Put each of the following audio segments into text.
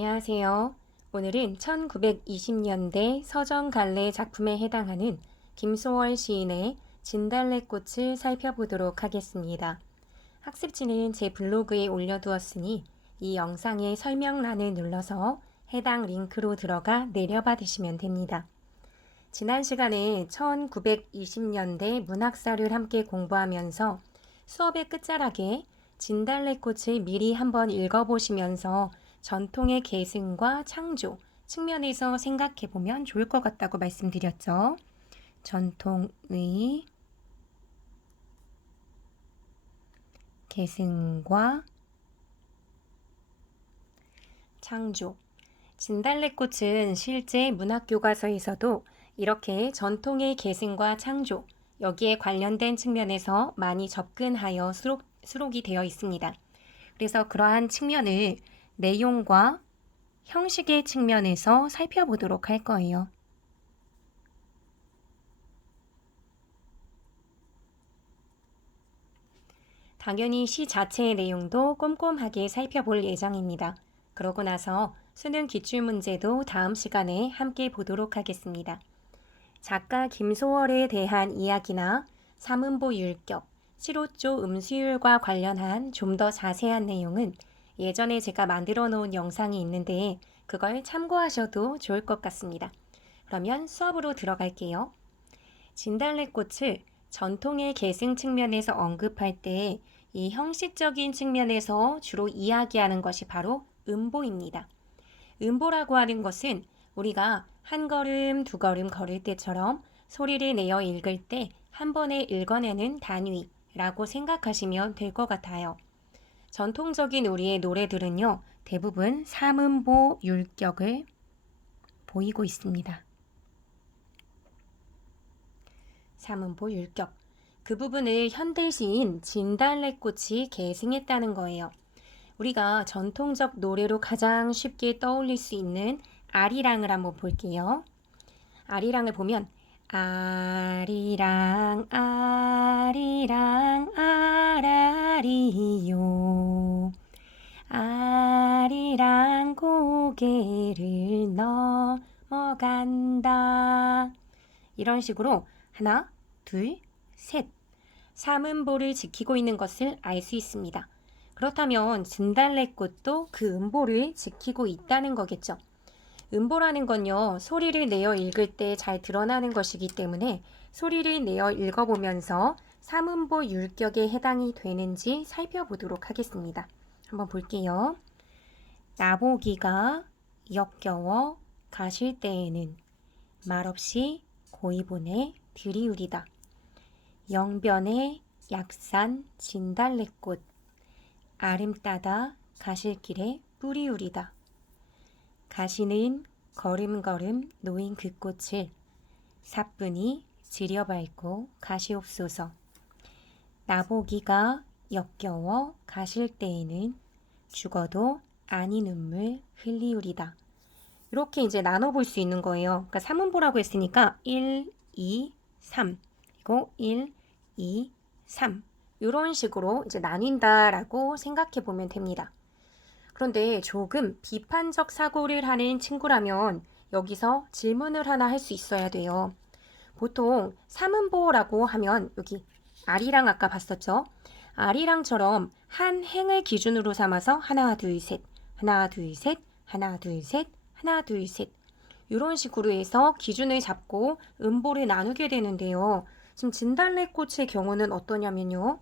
안녕하세요. 오늘은 1920년대 서정갈래 작품에 해당하는 김소월 시인의 진달래꽃을 살펴보도록 하겠습니다. 학습지는 제 블로그에 올려두었으니 이 영상의 설명란을 눌러서 해당 링크로 들어가 내려받으시면 됩니다. 지난 시간에 1920년대 문학사를 함께 공부하면서 수업의 끝자락에 진달래꽃을 미리 한번 읽어보시면서 전통의 계승과 창조 측면에서 생각해보면 좋을 것 같다고 말씀드렸죠. 전통의 계승과 창조. 진달래꽃은 실제 문학교과서에서도 이렇게 전통의 계승과 창조, 여기에 관련된 측면에서 많이 접근하여 수록이 되어 있습니다. 그래서 그러한 측면을 내용과 형식의 측면에서 살펴보도록 할 거예요. 당연히 시 자체의 내용도 꼼꼼하게 살펴볼 예정입니다. 그러고 나서 수능 기출문제도 다음 시간에 함께 보도록 하겠습니다. 작가 김소월에 대한 이야기나 삼음보 율격, 시로조 음수율과 관련한 좀 더 자세한 내용은 예전에 제가 만들어 놓은 영상이 있는데 그걸 참고하셔도 좋을 것 같습니다. 그러면 수업으로 들어갈게요. 진달래꽃을 전통의 계승 측면에서 언급할 때 이 형식적인 측면에서 주로 이야기하는 것이 바로 음보입니다. 음보라고 하는 것은 우리가 한 걸음, 두 걸음 걸을 때처럼 소리를 내어 읽을 때 한 번에 읽어내는 단위라고 생각하시면 될 것 같아요. 전통적인 우리의 노래들은요, 대부분 삼음보 율격을 보이고 있습니다. 삼음보 율격. 그 부분을 현대 시인 진달래꽃이 계승했다는 거예요. 우리가 전통적 노래로 가장 쉽게 떠올릴 수 있는 아리랑을 한번 볼게요. 아리랑을 보면 아리랑 아리랑 아라리요 아리랑 고개를 넘어간다. 이런 식으로 하나, 둘, 셋 삼음보를 지키고 있는 것을 알 수 있습니다. 그렇다면 진달래꽃도 그 음보를 지키고 있다는 거겠죠. 음보라는 건요, 소리를 내어 읽을 때 잘 드러나는 것이기 때문에 소리를 내어 읽어보면서 삼음보 율격에 해당이 되는지 살펴보도록 하겠습니다. 한번 볼게요. 나보기가 역겨워 가실 때에는 말없이 고이보내 드리우리다. 영변의 약산 진달래꽃 아름 따다 가실 길에 뿌리우리다. 가시는 걸음걸음 놓인 그 꽃을 사뿐히 지려밟고 가시옵소서. 나보기가 역겨워 가실 때에는 죽어도 아니 눈물 흘리우리다. 이렇게 이제 나눠볼 수 있는 거예요. 그러니까 삼음보라고 했으니까 1, 2, 3 그리고 1, 2, 3 이런 식으로 이제 나뉜다라고 생각해 보면 됩니다. 그런데 조금 비판적 사고를 하는 친구라면 여기서 질문을 하나 할 수 있어야 돼요. 보통 삼음보라고 하면 여기 아리랑 아까 봤었죠? 아리랑처럼 한 행을 기준으로 삼아서 하나, 둘, 셋, 하나, 둘, 셋, 하나, 둘, 셋, 하나, 둘, 셋 이런 식으로 해서 기준을 잡고 음보를 나누게 되는데요. 지금 진달래꽃의 경우는 어떠냐면요.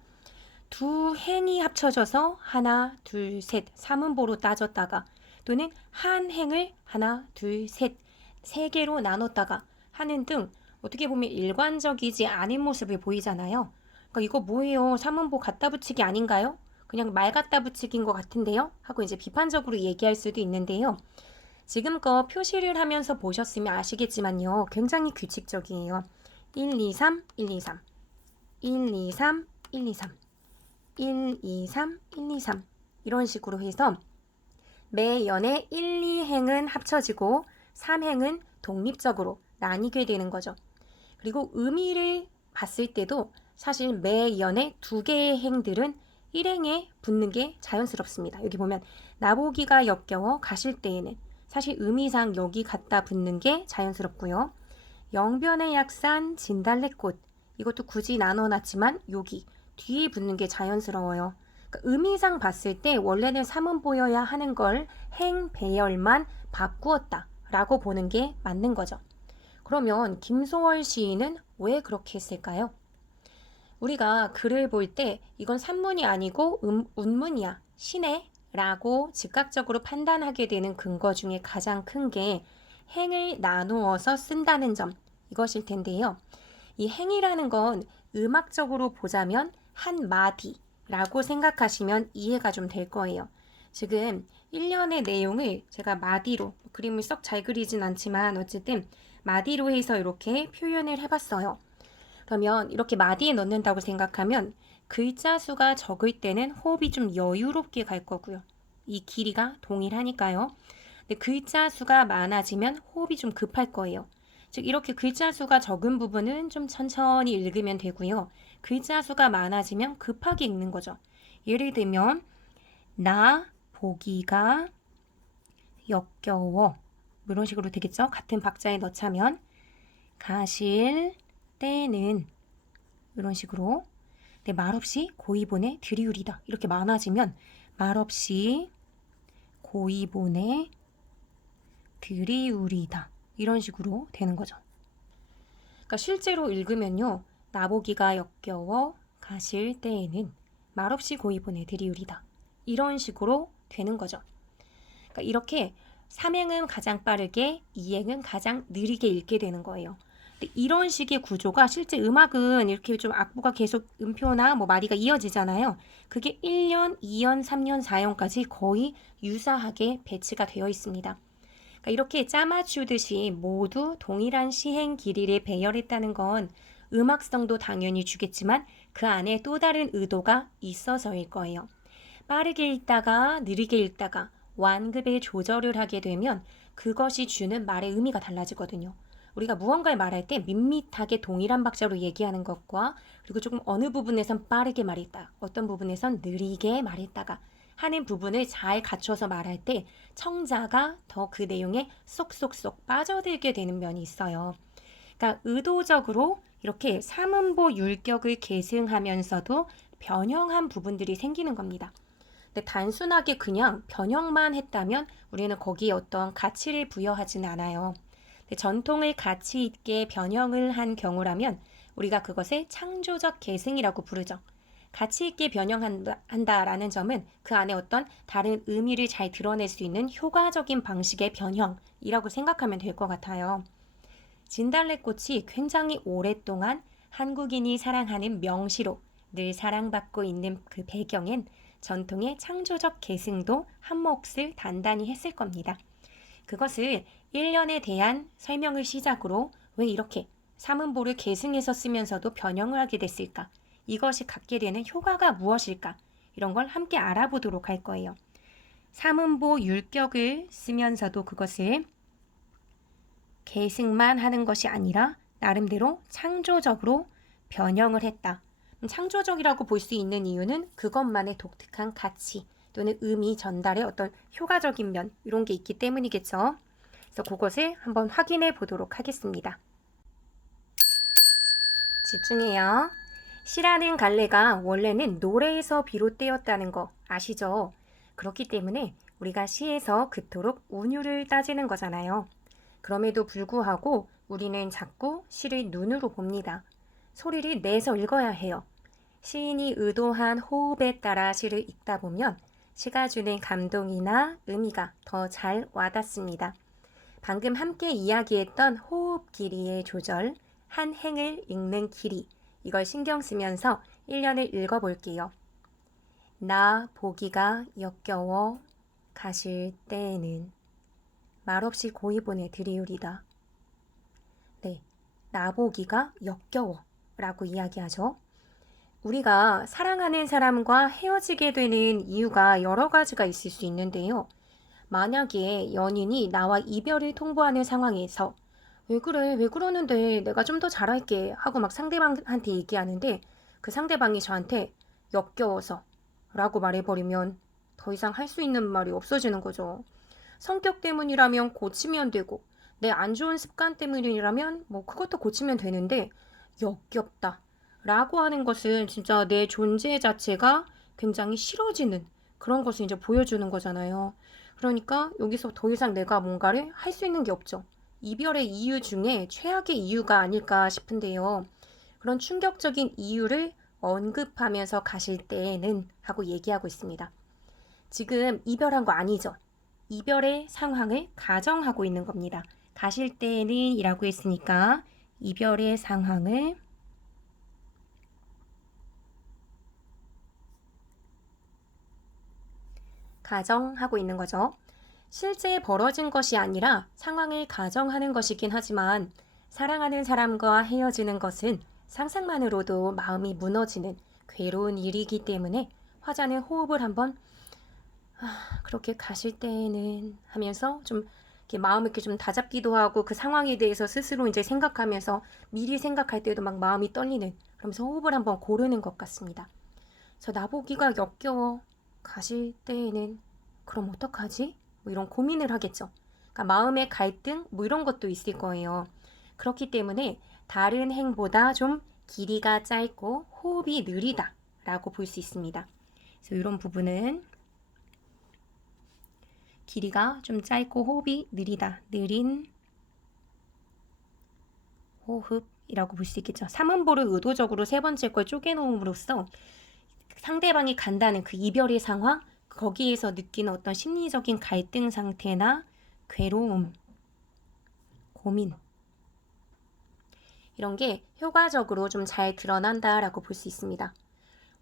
두 행이 합쳐져서 하나, 둘, 셋, 삼음보로 따졌다가 또는 한 행을 하나, 둘, 셋, 세 개로 나눴다가 하는 등 어떻게 보면 일관적이지 않은 모습을 보이잖아요. 그러니까 이거 뭐예요? 삼음보 갖다 붙이기 아닌가요? 그냥 말 갖다 붙이기인 것 같은데요? 하고 이제 비판적으로 얘기할 수도 있는데요. 지금껏 표시를 하면서 보셨으면 아시겠지만요. 굉장히 규칙적이에요. 1, 2, 3, 1, 2, 3 1, 2, 3, 1, 2, 3 1, 2, 3, 1, 2, 3 이런 식으로 해서 매 연의 1, 2행은 합쳐지고 3행은 독립적으로 나뉘게 되는 거죠. 그리고 의미를 봤을 때도 사실 매 연의 두 개의 행들은 일행에 붙는 게 자연스럽습니다. 여기 보면 나보기가 역겨워 가실 때에는 사실 의미상 여기 갖다 붙는 게 자연스럽고요. 영변의 약산 진달래꽃 이것도 굳이 나눠놨지만 여기 뒤에 붙는 게 자연스러워요. 그러니까 의미상 봤을 때 원래는 사문보여야 하는 걸 행배열만 바꾸었다 라고 보는 게 맞는 거죠. 그러면 김소월 시인은 왜 그렇게 했을까요? 우리가 글을 볼 때 이건 산문이 아니고 운문이야, 시네 라고 즉각적으로 판단하게 되는 근거 중에 가장 큰 게 행을 나누어서 쓴다는 점 이것일 텐데요. 이 행이라는 건 음악적으로 보자면 한 마디라고 생각하시면 이해가 좀 될 거예요. 지금 1년의 내용을 제가 마디로 그림을 썩 잘 그리진 않지만 어쨌든 마디로 해서 이렇게 표현을 해봤어요. 그러면 이렇게 마디에 넣는다고 생각하면 글자 수가 적을 때는 호흡이 좀 여유롭게 갈 거고요. 이 길이가 동일하니까요. 근데 글자 수가 많아지면 호흡이 좀 급할 거예요. 즉 이렇게 글자 수가 적은 부분은 좀 천천히 읽으면 되고요. 글자 수가 많아지면 급하게 읽는 거죠. 예를 들면 나 보기가 역겨워 이런 식으로 되겠죠. 같은 박자에 넣자면 가실 때는 이런 식으로 말없이 고이본에 들이우리다 이렇게 많아지면 말없이 고이본에 들이우리다 이런 식으로 되는 거죠. 그러니까 실제로 읽으면요. 나보기가 역겨워 가실 때에는 말없이 고이본에 들이우리다 이런 식으로 되는 거죠. 그러니까 이렇게 3행은 가장 빠르게 2행은 가장 느리게 읽게 되는 거예요. 근데 이런 식의 구조가 실제 음악은 이렇게 좀 악보가 계속 음표나 뭐 마디가 이어지잖아요. 그게 1년, 2년, 3년, 4년까지 거의 유사하게 배치가 되어 있습니다. 그러니까 이렇게 짜맞추듯이 모두 동일한 시행 길이를 배열했다는 건 음악성도 당연히 주겠지만 그 안에 또 다른 의도가 있어서일 거예요. 빠르게 읽다가 느리게 읽다가 완급의 조절을 하게 되면 그것이 주는 말의 의미가 달라지거든요. 우리가 무언가를 말할 때 밋밋하게 동일한 박자로 얘기하는 것과 그리고 조금 어느 부분에선 빠르게 말했다, 어떤 부분에선 느리게 말했다가 하는 부분을 잘 갖춰서 말할 때 청자가 더 그 내용에 쏙쏙쏙 빠져들게 되는 면이 있어요. 그러니까 의도적으로 이렇게 사문보 율격을 계승하면서도 변형한 부분들이 생기는 겁니다. 근데 단순하게 그냥 변형만 했다면 우리는 거기에 어떤 가치를 부여하지는 않아요. 전통을 가치 있게 변형을 한 경우라면 우리가 그것을 창조적 계승이라고 부르죠. 가치 있게 변형한다라는 점은 그 안에 어떤 다른 의미를 잘 드러낼 수 있는 효과적인 방식의 변형이라고 생각하면 될 것 같아요. 진달래꽃이 굉장히 오랫동안 한국인이 사랑하는 명시로 늘 사랑받고 있는 그 배경엔 전통의 창조적 계승도 한 몫을 단단히 했을 겁니다. 그것을 1년에 대한 설명을 시작으로 왜 이렇게 사문보를 계승해서 쓰면서도 변형을 하게 됐을까? 이것이 갖게 되는 효과가 무엇일까? 이런 걸 함께 알아보도록 할 거예요. 사문보 율격을 쓰면서도 그것을 계승만 하는 것이 아니라 나름대로 창조적으로 변형을 했다. 창조적이라고 볼 수 있는 이유는 그것만의 독특한 가치 또는 의미 전달의 어떤 효과적인 면 이런 게 있기 때문이겠죠. 그래서 그것을 한번 확인해 보도록 하겠습니다. 집중해요. 시라는 갈래가 원래는 노래에서 비롯되었다는 거 아시죠? 그렇기 때문에 우리가 시에서 그토록 운율을 따지는 거잖아요. 그럼에도 불구하고 우리는 자꾸 시를 눈으로 봅니다. 소리를 내서 읽어야 해요. 시인이 의도한 호흡에 따라 시를 읽다 보면 시가 주는 감동이나 의미가 더 잘 와닿습니다. 방금 함께 이야기했던 호흡 길이의 조절, 한 행을 읽는 길이, 이걸 신경 쓰면서 1년을 읽어볼게요. 나 보기가 역겨워 가실 때에는 말없이 고이본에 들이우리다. 네, 나 보기가 역겨워 라고 이야기하죠. 우리가 사랑하는 사람과 헤어지게 되는 이유가 여러 가지가 있을 수 있는데요. 만약에 연인이 나와 이별을 통보하는 상황에서 왜 그래, 왜 그러는데 내가 좀 더 잘할게 하고 막 상대방한테 얘기하는데 그 상대방이 저한테 역겨워서 라고 말해버리면 더 이상 할 수 있는 말이 없어지는 거죠. 성격 때문이라면 고치면 되고 내 안 좋은 습관 때문이라면 뭐 그것도 고치면 되는데 역겹다 라고 하는 것은 진짜 내 존재 자체가 굉장히 싫어지는 그런 것을 이제 보여주는 거잖아요. 그러니까 여기서 더 이상 내가 뭔가를 할 수 있는 게 없죠. 이별의 이유 중에 최악의 이유가 아닐까 싶은데요. 그런 충격적인 이유를 언급하면서 가실 때에는 하고 얘기하고 있습니다. 지금 이별한 거 아니죠? 이별의 상황을 가정하고 있는 겁니다. 가실 때에는 이라고 했으니까 이별의 상황을 가정하고 있는 거죠. 실제 벌어진 것이 아니라 상황을 가정하는 것이긴 하지만 사랑하는 사람과 헤어지는 것은 상상만으로도 마음이 무너지는 괴로운 일이기 때문에 화자는 호흡을 한번 그렇게 가실 때는 하면서 좀 이렇게 마음을 이렇게 좀 다잡기도 하고 그 상황에 대해서 스스로 이제 생각하면서 미리 생각할 때도 막 마음이 떨리는 그러면서 호흡을 한번 고르는 것 같습니다. 저 나보기가 역겨워 가실 때에는 그럼 어떡하지? 뭐 이런 고민을 하겠죠. 그러니까 마음의 갈등 뭐 이런 것도 있을 거예요. 그렇기 때문에 다른 행보다 좀 길이가 짧고 호흡이 느리다 라고 볼 수 있습니다. 그래서 이런 부분은 길이가 좀 짧고 호흡이 느리다. 느린 호흡이라고 볼 수 있겠죠. 3음보를 의도적으로 세 번째 걸 쪼개놓음으로써 상대방이 간다는 그 이별의 상황, 거기에서 느끼는 어떤 심리적인 갈등 상태나 괴로움, 고민 이런 게 효과적으로 좀 잘 드러난다라고 볼 수 있습니다.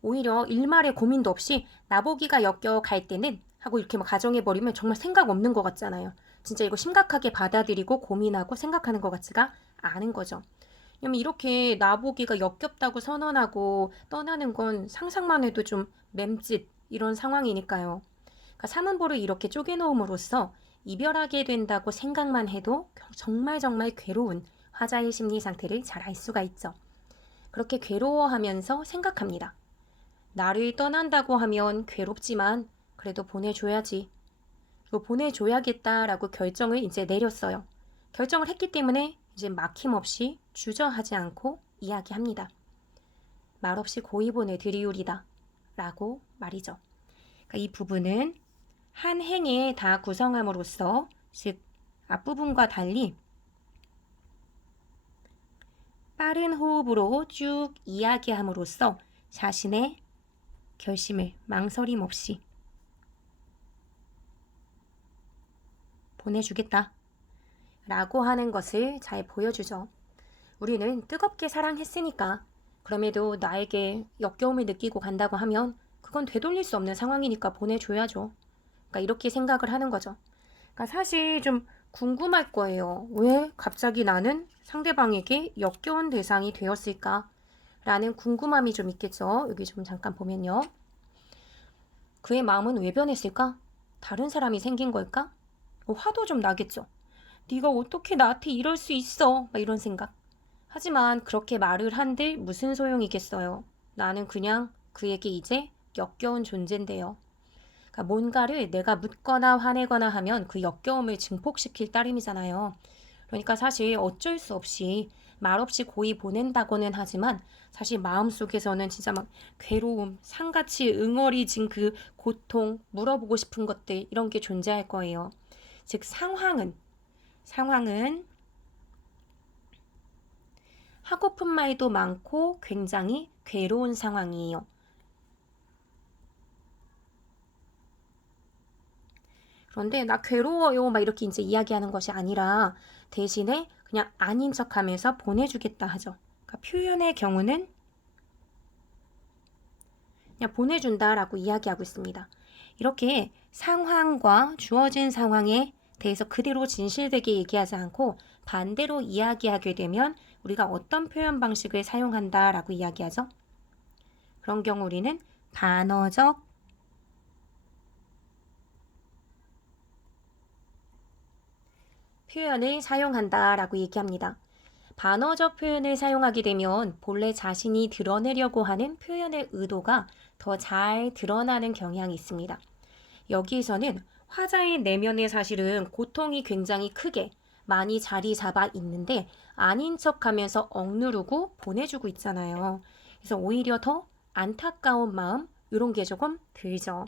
오히려 일말의 고민도 없이 나보기가 역겨워 갈 때는 하고 이렇게 막 가정해버리면 정말 생각 없는 것 같잖아요. 진짜 이거 심각하게 받아들이고 고민하고 생각하는 것 같지가 않은 거죠. 왜냐면 이렇게 나보기가 역겹다고 선언하고 떠나는 건 상상만 해도 좀 맴짓 이런 상황이니까요. 그러니까 삼음보를 이렇게 쪼개놓음으로써 이별하게 된다고 생각만 해도 정말 괴로운 화자의 심리 상태를 잘 알 수가 있죠. 그렇게 괴로워하면서 생각합니다. 나를 떠난다고 하면 괴롭지만 그래도 보내줘야지. 이거 보내줘야겠다라고 결정을 이제 내렸어요. 결정을 했기 때문에 이제 막힘없이 주저하지 않고 이야기합니다. 말없이 고이 보내드리우리다 라고 말이죠. 그러니까 이 부분은 한 행에 다 구성함으로써 즉 앞부분과 달리 빠른 호흡으로 쭉 이야기함으로써 자신의 결심을 망설임 없이 보내주겠다 라고 하는 것을 잘 보여주죠. 우리는 뜨겁게 사랑했으니까 그럼에도 나에게 역겨움을 느끼고 간다고 하면 그건 되돌릴 수 없는 상황이니까 보내줘야죠. 그러니까 이렇게 생각을 하는 거죠. 그러니까 사실 좀 궁금할 거예요. 왜 갑자기 나는 상대방에게 역겨운 대상이 되었을까? 라는 궁금함이 좀 있겠죠. 여기 좀 잠깐 보면요. 그의 마음은 왜 변했을까? 다른 사람이 생긴 걸까? 화도 좀 나겠죠. 네가 어떻게 나한테 이럴 수 있어? 막 이런 생각. 하지만 그렇게 말을 한들 무슨 소용이겠어요. 나는 그냥 그에게 이제 역겨운 존재인데요. 그러니까 뭔가를 내가 묻거나 화내거나 하면 그 역겨움을 증폭시킬 따름이잖아요. 그러니까 사실 어쩔 수 없이 말없이 고이 보낸다고는 하지만 사실 마음속에서는 진짜 막 괴로움, 상같이 응어리진 그 고통, 물어보고 싶은 것들 이런 게 존재할 거예요. 즉 상황은 하고픈 말도 많고 굉장히 괴로운 상황이에요. 그런데 나 괴로워요 막 이렇게 이제 이야기하는 것이 아니라 대신에 그냥 아닌 척하면서 보내주겠다 하죠. 그러니까 표현의 경우는 그냥 보내준다라고 이야기하고 있습니다. 이렇게 상황과 주어진 상황에 대해서 그대로 진실되게 얘기하지 않고 반대로 이야기하게 되면 우리가 어떤 표현 방식을 사용한다라고 이야기하죠. 그런 경우 우리는 반어적 표현을 사용한다라고 얘기합니다. 반어적 표현을 사용하게 되면 본래 자신이 드러내려고 하는 표현의 의도가 더 잘 드러나는 경향이 있습니다. 여기에서는 화자의 내면에 사실은 고통이 굉장히 크게 많이 자리 잡아 있는데 아닌 척하면서 억누르고 보내주고 있잖아요. 그래서 오히려 더 안타까운 마음 이런 게 조금 들죠.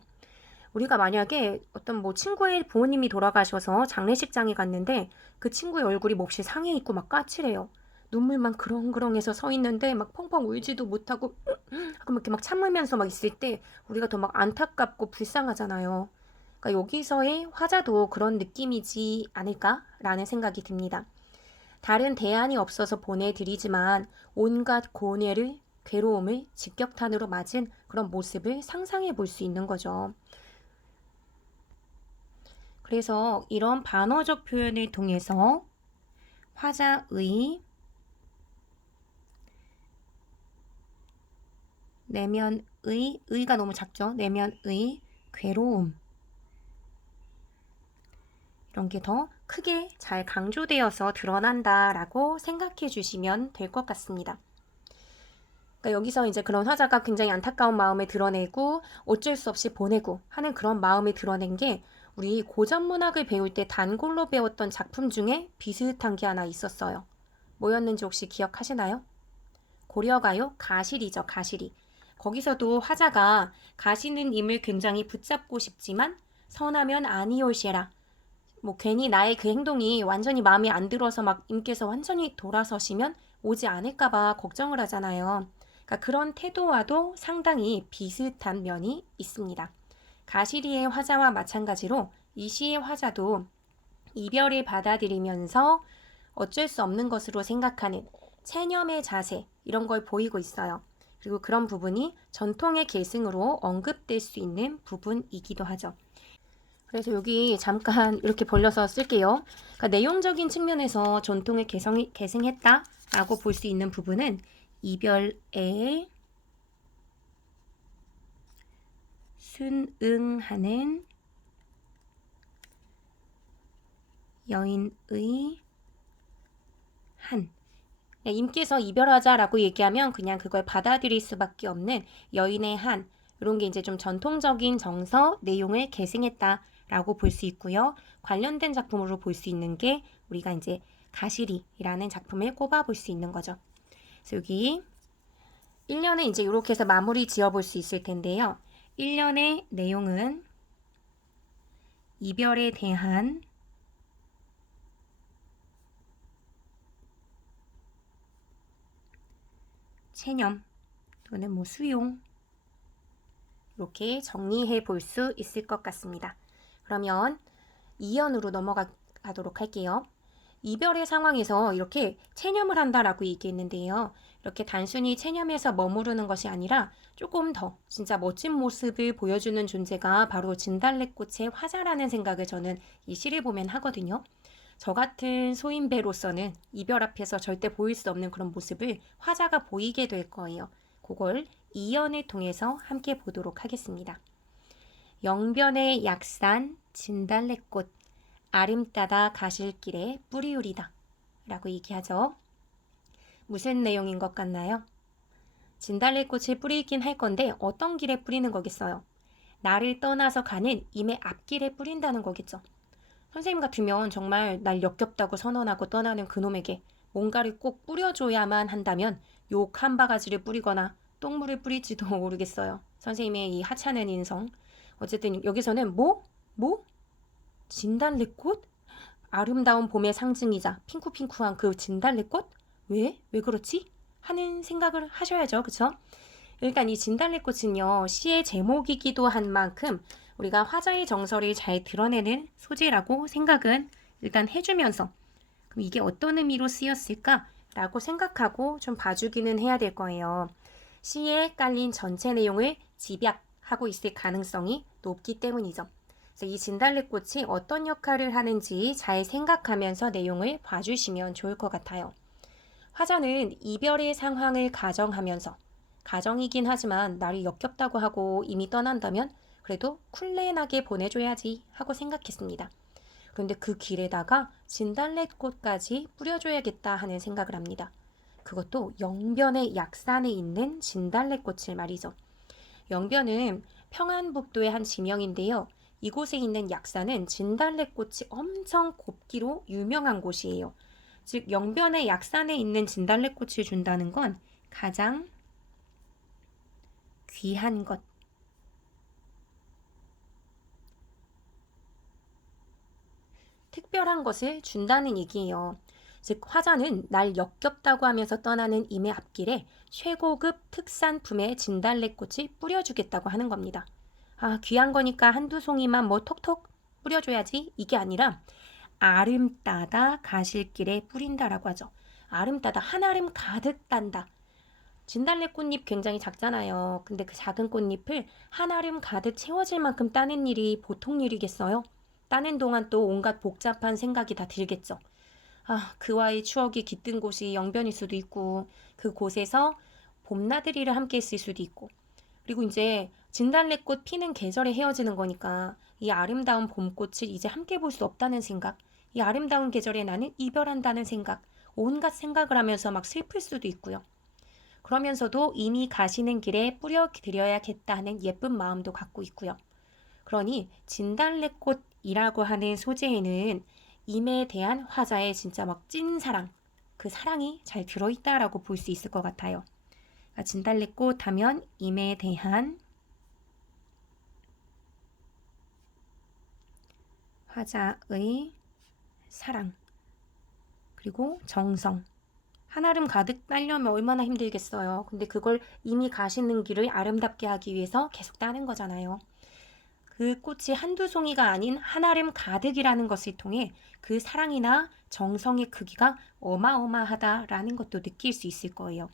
우리가 만약에 어떤 뭐 친구의 부모님이 돌아가셔서 장례식장에 갔는데 그 친구의 얼굴이 몹시 상해 있고 막 까칠해요. 눈물만 그렁그렁해서 서 있는데 막 펑펑 울지도 못하고 이렇게 막 참으면서 막 있을 때 우리가 더 막 안타깝고 불쌍하잖아요. 그러니까 여기서의 화자도 그런 느낌이지 않을까라는 생각이 듭니다. 다른 대안이 없어서 보내드리지만 온갖 고뇌를 괴로움을 직격탄으로 맞은 그런 모습을 상상해 볼 수 있는 거죠. 그래서 이런 반어적 표현을 통해서 화자의 내면의 의가 너무 작죠. 내면의 괴로움 이런 게 더 크게 잘 강조되어서 드러난다라고 생각해 주시면 될 것 같습니다. 그러니까 여기서 이제 그런 화자가 굉장히 안타까운 마음을 드러내고 어쩔 수 없이 보내고 하는 그런 마음을 드러낸 게 우리 고전 문학을 배울 때 단골로 배웠던 작품 중에 비슷한 게 하나 있었어요. 뭐였는지 혹시 기억하시나요? 고려가요? 가실이죠, 가실이. 거기서도 화자가 가시는 임을 굉장히 붙잡고 싶지만 선하면 아니올시라. 뭐 괜히 나의 그 행동이 완전히 마음에 안 들어서 막 임께서 완전히 돌아서시면 오지 않을까봐 걱정을 하잖아요. 그러니까 그런 태도와도 상당히 비슷한 면이 있습니다. 가시리의 화자와 마찬가지로 이 시의 화자도 이별을 받아들이면서 어쩔 수 없는 것으로 생각하는 체념의 자세 이런 걸 보이고 있어요. 그리고 그런 부분이 전통의 계승으로 언급될 수 있는 부분이기도 하죠. 그래서 여기 잠깐 이렇게 벌려서 쓸게요. 그러니까 내용적인 측면에서 전통을 계승했다라고 볼 수 있는 부분은 이별에 순응하는 여인의 한 임께서 이별하자라고 얘기하면 그냥 그걸 받아들일 수밖에 없는 여인의 한 이런 게 이제 좀 전통적인 정서 내용을 계승했다라고 볼 수 있고요. 관련된 작품으로 볼 수 있는 게 우리가 이제 가시리라는 작품을 꼽아 볼 수 있는 거죠. 그래서 여기 1년에 이제 이렇게 해서 마무리 지어 볼 수 있을 텐데요. 1년의 내용은 이별에 대한 체념 또는 뭐 수용 이렇게 정리해 볼 수 있을 것 같습니다. 그러면 2연으로 넘어가도록 할게요. 이별의 상황에서 이렇게 체념을 한다라고 얘기했는데요. 이렇게 단순히 체념해서 머무르는 것이 아니라 조금 더 진짜 멋진 모습을 보여주는 존재가 바로 진달래꽃의 화자라는 생각을 저는 이 시를 보면 하거든요. 저 같은 소인배로서는 이별 앞에서 절대 보일 수 없는 그런 모습을 화자가 보이게 될 거예요. 그걸 이연을 통해서 함께 보도록 하겠습니다. 영변의 약산 진달래꽃 아름따다 가실 길에 뿌리우리다 라고 얘기하죠. 무슨 내용인 것 같나요? 진달래꽃을 뿌리긴 할 건데 어떤 길에 뿌리는 거겠어요? 나를 떠나서 가는 임의 앞길에 뿌린다는 거겠죠. 선생님 같으면 정말 날 역겹다고 선언하고 떠나는 그놈에게 뭔가를 꼭 뿌려줘야만 한다면 욕 한 바가지를 뿌리거나 똥물을 뿌릴지도 모르겠어요. 선생님의 이 하찮은 인성. 어쨌든 여기서는 뭐? 진달래꽃? 아름다운 봄의 상징이자 핑크핑크한 그 진달래꽃? 왜? 왜 그렇지? 하는 생각을 하셔야죠. 그쵸? 일단 이 진달래꽃은요. 시의 제목이기도 한 만큼 우리가 화자의 정서를 잘 드러내는 소재라고 생각은 일단 해주면서 그럼 이게 어떤 의미로 쓰였을까? 라고 생각하고 좀 봐주기는 해야 될 거예요. 시에 깔린 전체 내용을 집약하고 있을 가능성이 높기 때문이죠. 그래서 이 진달래꽃이 어떤 역할을 하는지 잘 생각하면서 내용을 봐주시면 좋을 것 같아요. 화자는 이별의 상황을 가정하면서 가정이긴 하지만 나를 역겹다고 하고 이미 떠난다면 그래도 쿨레하게 보내줘야지 하고 생각했습니다. 그런데 그 길에다가 진달래꽃까지 뿌려줘야겠다 하는 생각을 합니다. 그것도 영변의 약산에 있는 진달래꽃을 말이죠. 영변은 평안북도의 한 지명인데요. 이곳에 있는 약산은 진달래꽃이 엄청 곱기로 유명한 곳이에요. 즉 영변의 약산에 있는 진달래꽃을 준다는 건 가장 귀한 것, 특별한 것을 준다는 얘기예요. 즉 화자는 날 역겹다고 하면서 떠나는 임의 앞길에 최고급 특산품의 진달래꽃을 뿌려주겠다고 하는 겁니다. 아, 귀한 거니까 한두 송이만 뭐 톡톡 뿌려줘야지 이게 아니라 아름 따다 가실 길에 뿌린다라고 하죠. 아름 따다 한 아름 가득 딴다. 진달래 꽃잎 굉장히 작잖아요. 근데 그 작은 꽃잎을 한 아름 가득 채워질 만큼 따는 일이 보통 일이겠어요? 따는 동안 또 온갖 복잡한 생각이 다 들겠죠. 아, 그와의 추억이 깃든 곳이 영변일 수도 있고, 그곳에서 봄나들이를 함께 했을 수도 있고, 그리고 이제 진달래꽃 피는 계절에 헤어지는 거니까 이 아름다운 봄꽃을 이제 함께 볼 수 없다는 생각, 이 아름다운 계절에 나는 이별한다는 생각, 온갖 생각을 하면서 막 슬플 수도 있고요. 그러면서도 이미 가시는 길에 뿌려드려야겠다 하는 예쁜 마음도 갖고 있고요. 그러니 진달래꽃이라고 하는 소재에는 임에 대한 화자의 진짜 막 찐사랑, 그 사랑이 잘 들어있다라고 볼 수 있을 것 같아요. 그러니까 진달래꽃 하면 임에 대한 화자의 사랑, 그리고 정성. 한아름 가득 따려면 얼마나 힘들겠어요. 근데 그걸 이미 가시는 길을 아름답게 하기 위해서 계속 따는 거잖아요. 그 꽃이 한두 송이가 아닌 한아름 가득이라는 것을 통해 그 사랑이나 정성의 크기가 어마어마하다라는 것도 느낄 수 있을 거예요.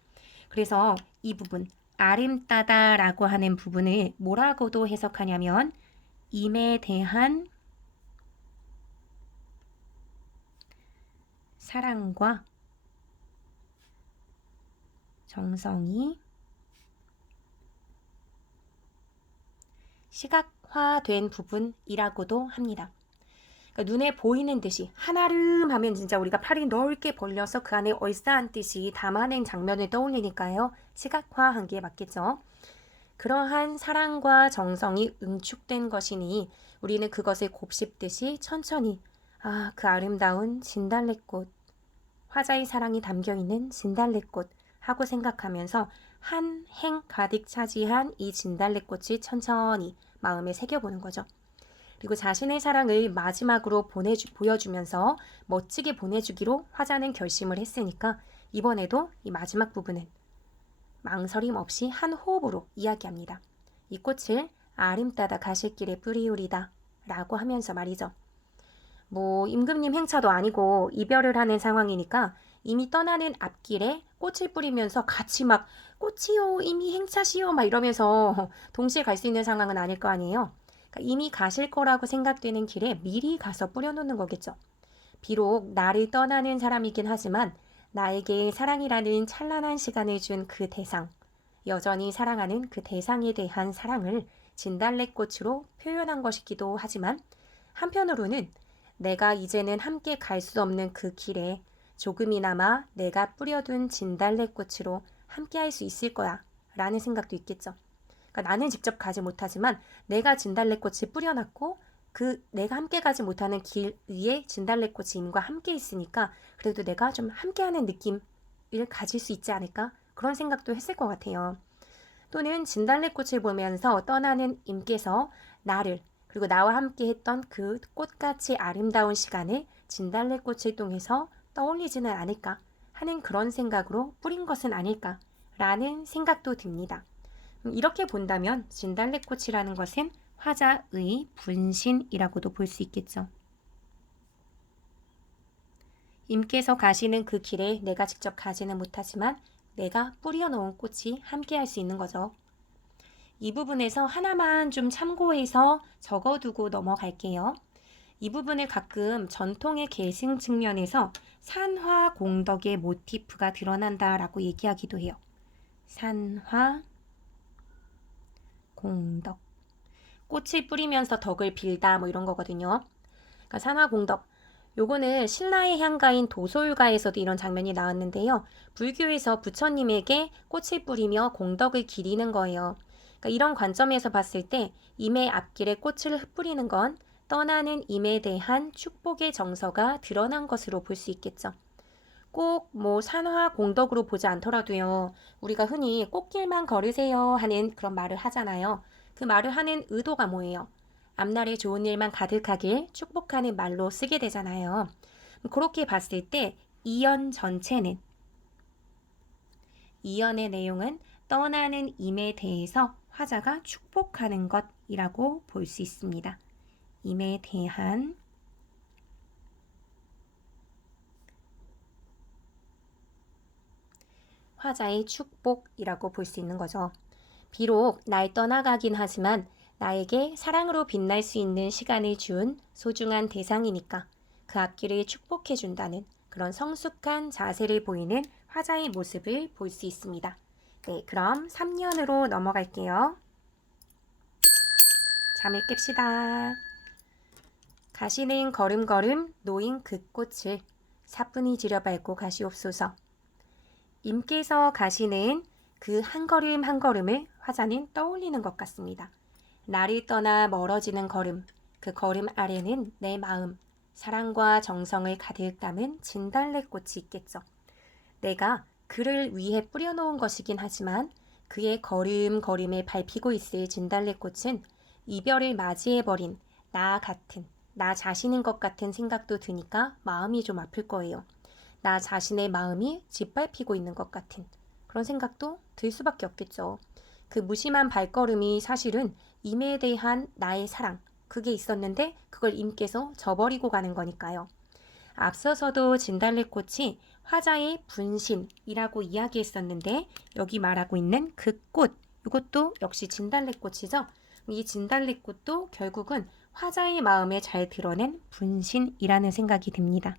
그래서 이 부분, 아름다다라고 하는 부분을 뭐라고도 해석하냐면 임에 대한 사랑과 정성이 시각화된 부분이라고도 합니다. 그러니까 눈에 보이는 듯이 한아름 하면 진짜 우리가 팔이 넓게 벌려서 그 안에 얼싸안듯이 담아낸 장면을 떠올리니까요. 시각화한 게 맞겠죠. 그러한 사랑과 정성이 응축된 것이니 우리는 그것을 곱씹듯이 천천히 그 아름다운 진달래꽃, 화자의 사랑이 담겨있는 진달래꽃 하고 생각하면서 한 행 가득 차지한 이 진달래꽃이 천천히 마음에 새겨보는 거죠. 그리고 자신의 사랑을 마지막으로 보여주면서 멋지게 보내주기로 화자는 결심을 했으니까 이번에도 이 마지막 부분은 망설임 없이 한 호흡으로 이야기합니다. 이 꽃을 아름따다 가실 길에 뿌리우리다 라고 하면서 말이죠. 뭐 임금님 행차도 아니고 이별을 하는 상황이니까 이미 떠나는 앞길에 꽃을 뿌리면서 같이 막 꽃이요 이미 행차시요 막 이러면서 동시에 갈 수 있는 상황은 아닐 거 아니에요. 그러니까 이미 가실 거라고 생각되는 길에 미리 가서 뿌려놓는 거겠죠. 비록 나를 떠나는 사람이긴 하지만 나에게 사랑이라는 찬란한 시간을 준 그 대상, 여전히 사랑하는 그 대상에 대한 사랑을 진달래꽃으로 표현한 것이기도 하지만 한편으로는 내가 이제는 함께 갈 수 없는 그 길에 조금이나마 내가 뿌려둔 진달래꽃으로 함께 할 수 있을 거야 라는 생각도 있겠죠. 그러니까 나는 직접 가지 못하지만 내가 진달래꽃을 뿌려놨고 그 내가 함께 가지 못하는 길 위에 진달래꽃이 임과 함께 있으니까 그래도 내가 좀 함께하는 느낌을 가질 수 있지 않을까? 그런 생각도 했을 것 같아요. 또는 진달래꽃을 보면서 떠나는 임께서 나를 그리고 나와 함께 했던 그 꽃같이 아름다운 시간을 진달래꽃을 통해서 떠올리지는 않을까 하는 그런 생각으로 뿌린 것은 아닐까라는 생각도 듭니다. 이렇게 본다면 진달래꽃이라는 것은 화자의 분신이라고도 볼 수 있겠죠. 임께서 가시는 그 길에 내가 직접 가지는 못하지만 내가 뿌려놓은 꽃이 함께 할 수 있는 거죠. 이 부분에서 하나만 좀 참고해서 적어두고 넘어갈게요. 이 부분을 가끔 전통의 계승 측면에서 산화 공덕의 모티프가 드러난다라고 얘기하기도 해요. 산화 공덕. 꽃을 뿌리면서 덕을 빌다 뭐 이런 거거든요. 그러니까 산화공덕. 요거는 신라의 향가인 도솔가에서도 이런 장면이 나왔는데요. 불교에서 부처님에게 꽃을 뿌리며 공덕을 기리는 거예요. 그러니까 이런 관점에서 봤을 때 임의 앞길에 꽃을 흩뿌리는 건 떠나는 임에 대한 축복의 정서가 드러난 것으로 볼 수 있겠죠. 꼭 뭐 산화 공덕으로 보지 않더라도요. 우리가 흔히 꽃길만 걸으세요 하는 그런 말을 하잖아요. 그 말을 하는 의도가 뭐예요? 앞날에 좋은 일만 가득하길 축복하는 말로 쓰게 되잖아요. 그렇게 봤을 때 이연 전체는 이연의 내용은 떠나는 임에 대해서 화자가 축복하는 것이라고 볼 수 있습니다. 임에 대한 화자의 축복이라고 볼 수 있는 거죠. 비록 날 떠나가긴 하지만 나에게 사랑으로 빛날 수 있는 시간을 준 소중한 대상이니까 그 앞길을 축복해준다는 그런 성숙한 자세를 보이는 화자의 모습을 볼 수 있습니다. 네, 그럼 3년으로 넘어갈게요. 잠을 깹시다. 가시는 걸음걸음 놓인 그 꽃을 사뿐히 지려밟고 가시옵소서. 임께서 가시는 그 한 걸음 한 걸음을 화자는 떠올리는 것 같습니다. 나를 떠나 멀어지는 걸음, 그 걸음 아래는 내 마음, 사랑과 정성을 가득 담은 진달래꽃이 있겠죠. 내가 그를 위해 뿌려놓은 것이긴 하지만 그의 걸음걸음에 밟히고 있을 진달래꽃은 이별을 맞이해버린 나 같은, 나 자신인 것 같은 생각도 드니까 마음이 좀 아플 거예요. 나 자신의 마음이 짓밟히고 있는 것 같은 그런 생각도 들 수밖에 없겠죠. 그 무심한 발걸음이 사실은 임에 대한 나의 사랑, 그게 있었는데 그걸 임께서 저버리고 가는 거니까요. 앞서서도 진달래꽃이 화자의 분신이라고 이야기했었는데 여기 말하고 있는 그 꽃, 이것도 역시 진달래꽃이죠. 이 진달래꽃도 결국은 화자의 마음에 잘 드러낸 분신이라는 생각이 듭니다.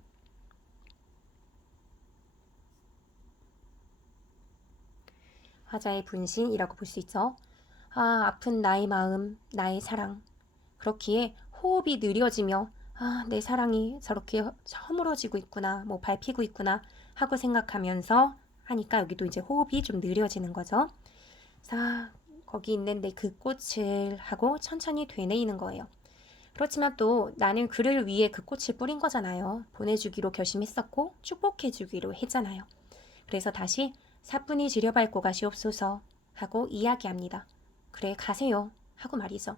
화자의 분신이라고 볼 수 있죠. 아픈 나의 마음, 나의 사랑. 그렇기에 호흡이 느려지며 내 사랑이 저렇게 허물어지고 있구나, 뭐 밟히고 있구나 하고 생각하면서 하니까 여기도 이제 호흡이 좀 느려지는 거죠. 자, 거기 있는 내 그 꽃을 하고 천천히 되뇌이는 거예요. 그렇지만 또 나는 그를 위해 그 꽃을 뿌린 거잖아요. 보내주기로 결심했었고 축복해주기로 했잖아요. 그래서 다시 사뿐히 지려밟고 가시옵소서 하고 이야기합니다. 그래 가세요 하고 말이죠.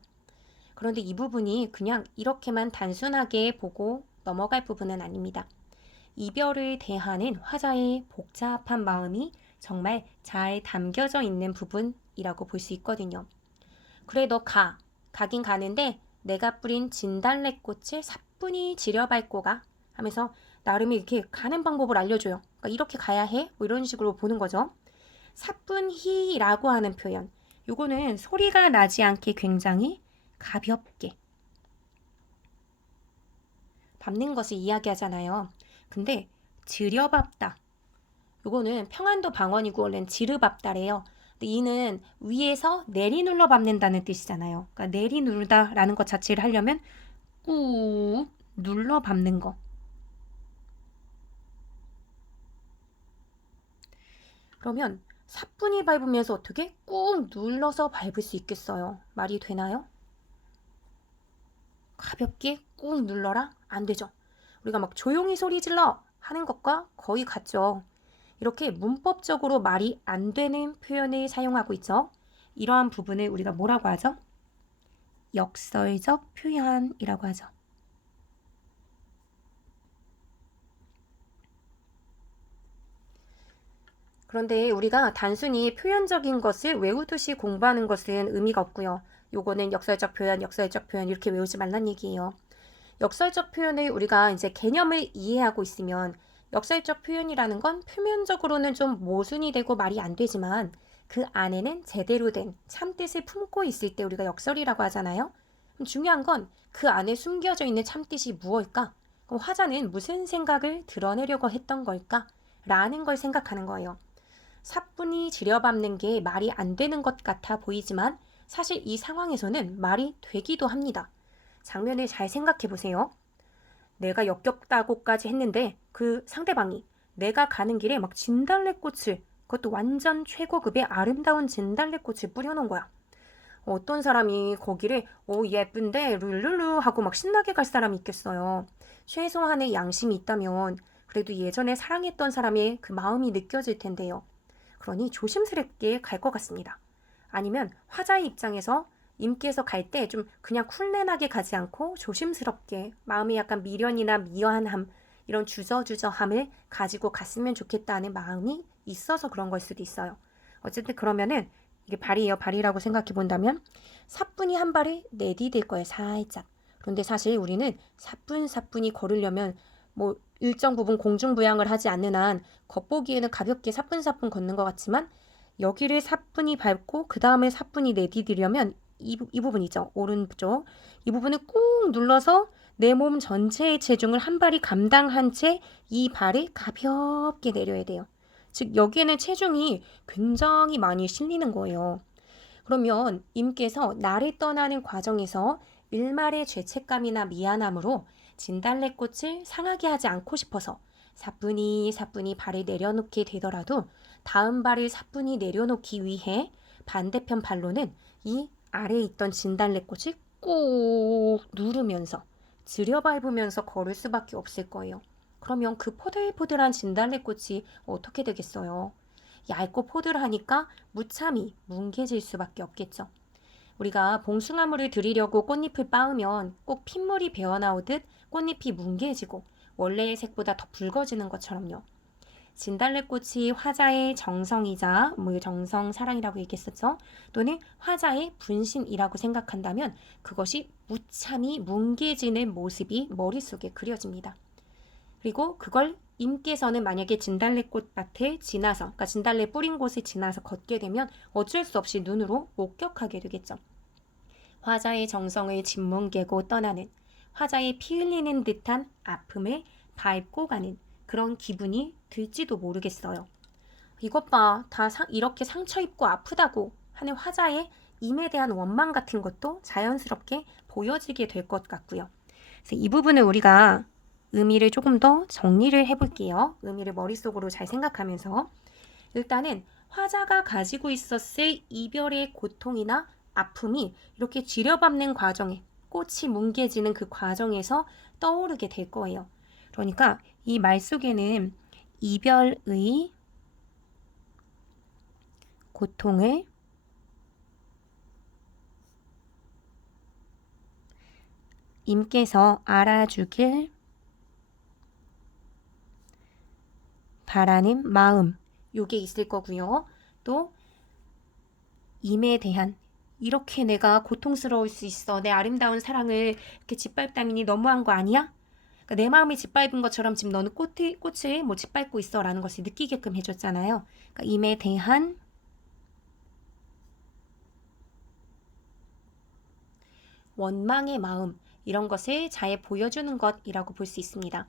그런데 이 부분이 그냥 이렇게만 단순하게 보고 넘어갈 부분은 아닙니다. 이별을 대하는 화자의 복잡한 마음이 정말 잘 담겨져 있는 부분이라고 볼 수 있거든요. 그래 너 가긴 가는데 내가 뿌린 진달래꽃을 사뿐히 지려밟고 가 하면서 나름의 이렇게 가는 방법을 알려줘요. 그러니까 이렇게 가야 해? 뭐 이런 식으로 보는 거죠. 사뿐히라고 하는 표현. 요거는 소리가 나지 않게 굉장히 가볍게 밟는 것을 이야기하잖아요. 근데 지려밟다. 요거는 평안도 방언이고 원래는 지르밟다래요. 근데 이는 위에서 내리눌러 밟는다는 뜻이잖아요. 그러니까 내리누르다라는 것 자체를 하려면 꾹 눌러 밟는 거. 그러면 사뿐히 밟으면서 어떻게 꾹 눌러서 밟을 수 있겠어요? 말이 되나요? 가볍게 꾹 눌러라? 안 되죠. 우리가 막 조용히 소리 질러 하는 것과 거의 같죠. 이렇게 문법적으로 말이 안 되는 표현을 사용하고 있죠. 이러한 부분을 우리가 뭐라고 하죠? 역설적 표현이라고 하죠. 그런데 우리가 단순히 표현적인 것을 외우듯이 공부하는 것은 의미가 없고요. 요거는 역설적 표현 이렇게 외우지 말란 얘기예요. 역설적 표현을 우리가 이제 개념을 이해하고 있으면 역설적 표현이라는 건 표면적으로는 좀 모순이 되고 말이 안 되지만 그 안에는 제대로 된 참뜻을 품고 있을 때 우리가 역설이라고 하잖아요. 그럼 중요한 건 그 안에 숨겨져 있는 참뜻이 무엇일까? 그럼 화자는 무슨 생각을 드러내려고 했던 걸까? 라는 걸 생각하는 거예요. 사뿐히 지려밟는 게 말이 안 되는 것 같아 보이지만 사실 이 상황에서는 말이 되기도 합니다. 장면을 잘 생각해 보세요. 내가 역겹다고까지 했는데 그 상대방이 내가 가는 길에 막 진달래꽃을, 그것도 완전 최고급의 아름다운 진달래꽃을 뿌려놓은 거야. 어떤 사람이 거기를 예쁜데 룰루루 하고 막 신나게 갈 사람이 있겠어요. 최소한의 양심이 있다면 그래도 예전에 사랑했던 사람의 그 마음이 느껴질 텐데요. 그러니 조심스럽게 갈 것 같습니다. 아니면 화자의 입장에서 임께서 갈 때 좀 그냥 쿨렌하게 가지 않고 조심스럽게 마음에 약간 미련이나 미안함, 이런 주저주저함을 가지고 갔으면 좋겠다는 마음이 있어서 그런 걸 수도 있어요. 어쨌든 그러면은 이게 발이에요. 발이라고 생각해 본다면 사뿐히 한 발을 내디딜 거예요. 살짝. 그런데 사실 우리는 사뿐사뿐히 걸으려면 뭐 일정 부분 공중부양을 하지 않는 한 겉보기에는 가볍게 사뿐사뿐 걷는 것 같지만, 여기를 사뿐히 밟고 그 다음에 사뿐히 내디디려면 이 부분이죠. 오른쪽. 이 부분을 꾹 눌러서 내 몸 전체의 체중을 한 발이 감당한 채 이 발을 가볍게 내려야 돼요. 즉 여기에는 체중이 굉장히 많이 실리는 거예요. 그러면 임께서 나를 떠나는 과정에서 일말의 죄책감이나 미안함으로 진달래꽃을 상하게 하지 않고 싶어서 사뿐히 사뿐히 발을 내려놓게 되더라도 다음 발을 사뿐히 내려놓기 위해 반대편 발로는 이 아래에 있던 진달래꽃을 꾹 누르면서 들여밟으면서 걸을 수밖에 없을 거예요. 그러면 그 포들포들한 진달래꽃이 어떻게 되겠어요? 얇고 포들하니까 무참히 뭉개질 수밖에 없겠죠. 우리가 봉숭아물을 드리려고 꽃잎을 빻으면 꼭 핏물이 배어나오듯 꽃잎이 뭉개지고 원래의 색보다 더 붉어지는 것처럼요. 진달래꽃이 화자의 정성이자 정성 사랑이라고 얘기했었죠. 또는 화자의 분심이라고 생각한다면 그것이 무참히 뭉개지는 모습이 머릿속에 그려집니다. 그리고 그걸 임께서는 만약에 진달래꽃 밭에 지나서, 그러니까 진달래 뿌린 곳에 지나서 걷게 되면 어쩔 수 없이 눈으로 목격하게 되겠죠. 화자의 정성을 짓뭉개고 떠나는, 화자의 피 흘리는 듯한 아픔을 밟고 가는 그런 기분이 들지도 모르겠어요. 이것 봐, 다 이렇게 상처 입고 아프다고 하는 화자의 임에 대한 원망 같은 것도 자연스럽게 보여지게 될 것 같고요. 그래서 이 부분을 우리가 의미를 조금 더 정리를 해볼게요. 의미를 머릿속으로 잘 생각하면서 일단은 화자가 가지고 있었을 이별의 고통이나 아픔이 이렇게 쥐려밟는 과정에, 꽃이 뭉개지는 그 과정에서 떠오르게 될 거예요. 그러니까 이 말 속에는 이별의 고통을 임께서 알아주길 바라는 마음, 요게 있을 거고요. 또 임에 대한, 이렇게 내가 고통스러울 수 있어, 내 아름다운 사랑을 이렇게 짓밟다니 너무한 거 아니야? 그러니까 내 마음이 짓밟은 것처럼 지금 너는 꽃을 뭐 짓밟고 있어 라는 것을 느끼게끔 해줬잖아요. 그러니까 임에 대한 원망의 마음, 이런 것을 잘 보여주는 것이라고 볼 수 있습니다.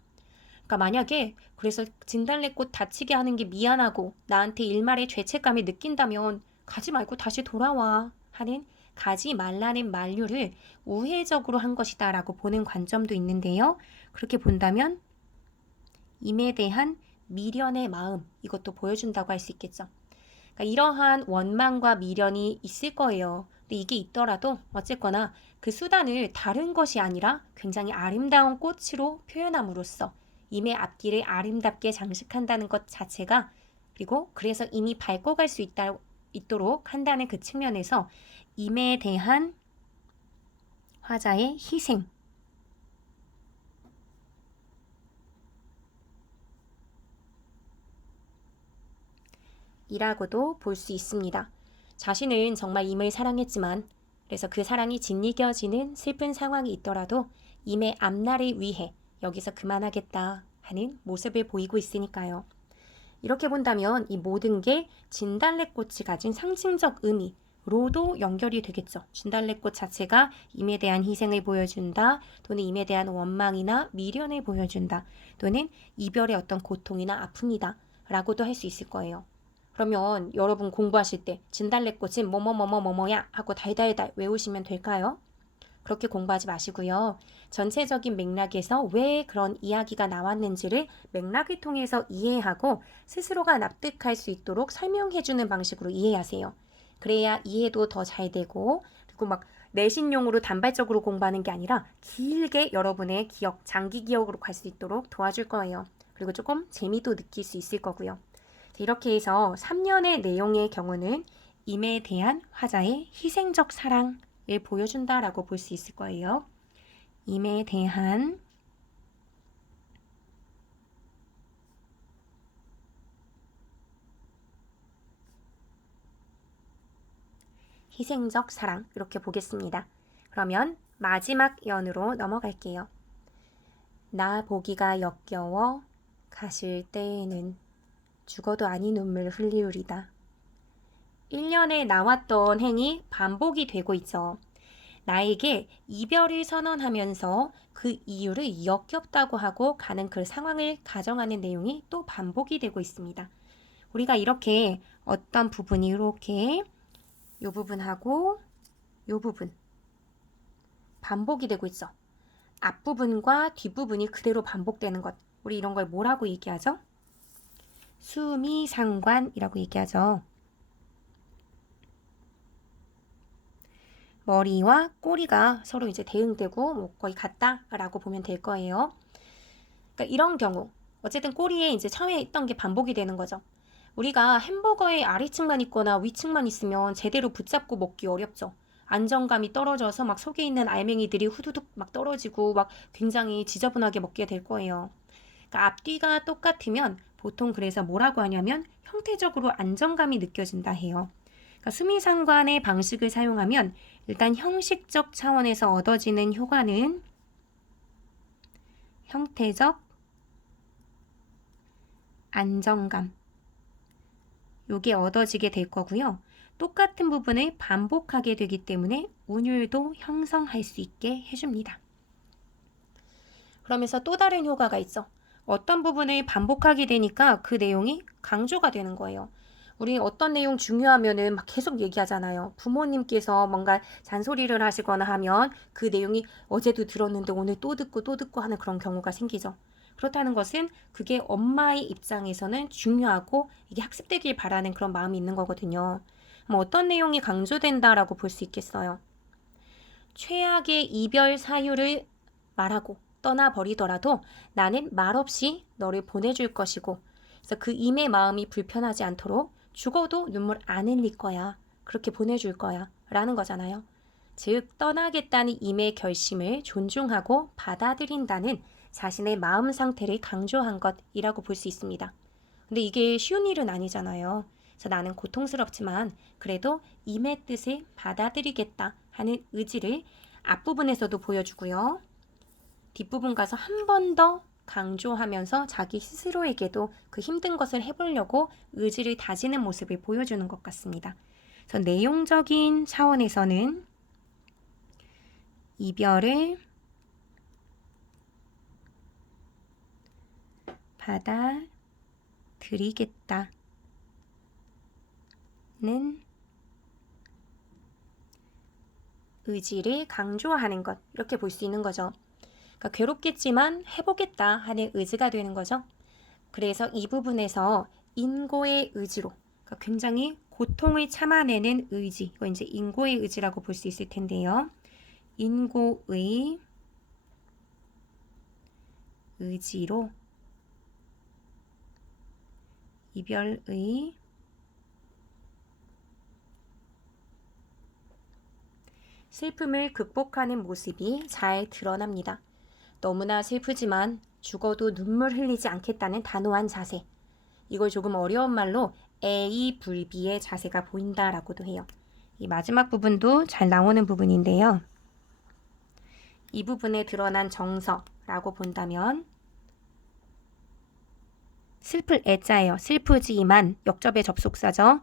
그러니까 만약에 그래서 진달래꽃 다치게 하는 게 미안하고 나한테 일말의 죄책감을 느낀다면 가지 말고 다시 돌아와 하는, 가지 말라는 만류를 우회적으로 한 것이다 라고 보는 관점도 있는데요. 그렇게 본다면 임에 대한 미련의 마음, 이것도 보여준다고 할 수 있겠죠. 그러니까 이러한 원망과 미련이 있을 거예요. 근데 이게 있더라도 어쨌거나 그 수단을 다른 것이 아니라 굉장히 아름다운 꽃으로 표현함으로써 임의 앞길을 아름답게 장식한다는 것 자체가, 그리고 그래서 임이 밟고 갈 수 있도록 한다는 그 측면에서 임에 대한 화자의 희생, 이라고도 볼 수 있습니다. 자신은 정말 임을 사랑했지만 그래서 그 사랑이 짓이겨지는 슬픈 상황이 있더라도 임의 앞날을 위해 여기서 그만하겠다 하는 모습을 보이고 있으니까요. 이렇게 본다면 이 모든 게 진달래꽃이 가진 상징적 의미로도 연결이 되겠죠. 진달래꽃 자체가 임에 대한 희생을 보여준다, 또는 임에 대한 원망이나 미련을 보여준다, 또는 이별의 어떤 고통이나 아픔이다 라고도 할 수 있을 거예요. 그러면 여러분 공부하실 때 진달래꽃은 뭐뭐뭐뭐뭐야 하고 달달달 외우시면 될까요? 그렇게 공부하지 마시고요. 전체적인 맥락에서 왜 그런 이야기가 나왔는지를 맥락을 통해서 이해하고 스스로가 납득할 수 있도록 설명해주는 방식으로 이해하세요. 그래야 이해도 더 잘 되고, 그리고 막 내신용으로 단발적으로 공부하는 게 아니라 길게 여러분의 기억, 장기 기억으로 갈 수 있도록 도와줄 거예요. 그리고 조금 재미도 느낄 수 있을 거고요. 이렇게 해서 3년의 내용의 경우는 임에 대한 화자의 희생적 사랑을 보여준다라고 볼 수 있을 거예요. 임에 대한 희생적 사랑 이렇게 보겠습니다. 그러면 마지막 연으로 넘어갈게요. 나 보기가 역겨워 가실 때에는 죽어도 아니 눈물 흘리우리다. 1년에 나왔던 행이 반복이 되고 있죠. 나에게 이별을 선언하면서 그 이유를 역겹다고 하고 가는 그 상황을 가정하는 내용이 또 반복이 되고 있습니다. 우리가 이렇게 어떤 부분이 이렇게 이 부분하고 이 부분 반복이 되고 있어. 앞부분과 뒷부분이 그대로 반복되는 것. 우리 이런 걸 뭐라고 얘기하죠? 수미상관이라고 얘기하죠. 머리와 꼬리가 서로 이제 대응되고 뭐 거의 같다라고 보면 될 거예요. 그러니까 이런 경우 어쨌든 꼬리에 이제 처음에 있던 게 반복이 되는 거죠. 우리가 햄버거의 아래층만 있거나 위층만 있으면 제대로 붙잡고 먹기 어렵죠. 안정감이 떨어져서 막 속에 있는 알맹이들이 후두둑 막 떨어지고 막 굉장히 지저분하게 먹게 될 거예요. 그러니까 앞뒤가 똑같으면 보통 그래서 뭐라고 하냐면 형태적으로 안정감이 느껴진다 해요. 그러니까 수미상관의 방식을 사용하면 일단 형식적 차원에서 얻어지는 효과는 형태적 안정감 요게 얻어지게 될 거고요. 똑같은 부분을 반복하게 되기 때문에 운율도 형성할 수 있게 해줍니다. 그러면서 또 다른 효과가 있죠. 어떤 부분을 반복하게 되니까 그 내용이 강조가 되는 거예요. 우리 어떤 내용 중요하면은 막 계속 얘기하잖아요. 부모님께서 뭔가 잔소리를 하시거나 하면 그 내용이 어제도 들었는데 오늘 또 듣고 하는 그런 경우가 생기죠. 그렇다는 것은 그게 엄마의 입장에서는 중요하고 이게 학습되길 바라는 그런 마음이 있는 거거든요. 뭐 어떤 내용이 강조된다라고 볼 수 있겠어요. 최악의 이별 사유를 말하고 떠나버리더라도 나는 말없이 너를 보내줄 것이고, 그래서 그 임의 마음이 불편하지 않도록 죽어도 눈물 안 흘릴 거야. 그렇게 보내줄 거야. 라는 거잖아요. 즉 떠나겠다는 임의 결심을 존중하고 받아들인다는 자신의 마음 상태를 강조한 것이라고 볼 수 있습니다. 근데 이게 쉬운 일은 아니잖아요. 그래서 나는 고통스럽지만 그래도 임의 뜻을 받아들이겠다 하는 의지를 앞부분에서도 보여주고요. 뒷부분 가서 한 번 더 강조하면서 자기 스스로에게도 그 힘든 것을 해보려고 의지를 다지는 모습을 보여주는 것 같습니다. 그래서 내용적인 차원에서는 이별을 받아들이겠다는 의지를 강조하는 것, 이렇게 볼 수 있는 거죠. 그러니까 괴롭겠지만 해보겠다 하는 의지가 되는 거죠. 그래서 이 부분에서 인고의 의지로, 그러니까 굉장히 고통을 참아내는 의지, 이거 이제 인고의 의지라고 볼 수 있을 텐데요. 인고의 의지로 이별의 슬픔을 극복하는 모습이 잘 드러납니다. 너무나 슬프지만 죽어도 눈물 흘리지 않겠다는 단호한 자세. 이걸 조금 어려운 말로 애이불비의 자세가 보인다라고도 해요. 이 마지막 부분도 잘 나오는 부분인데요. 이 부분에 드러난 정서라고 본다면 슬플 애자예요. 슬프지만 역접의 접속사죠.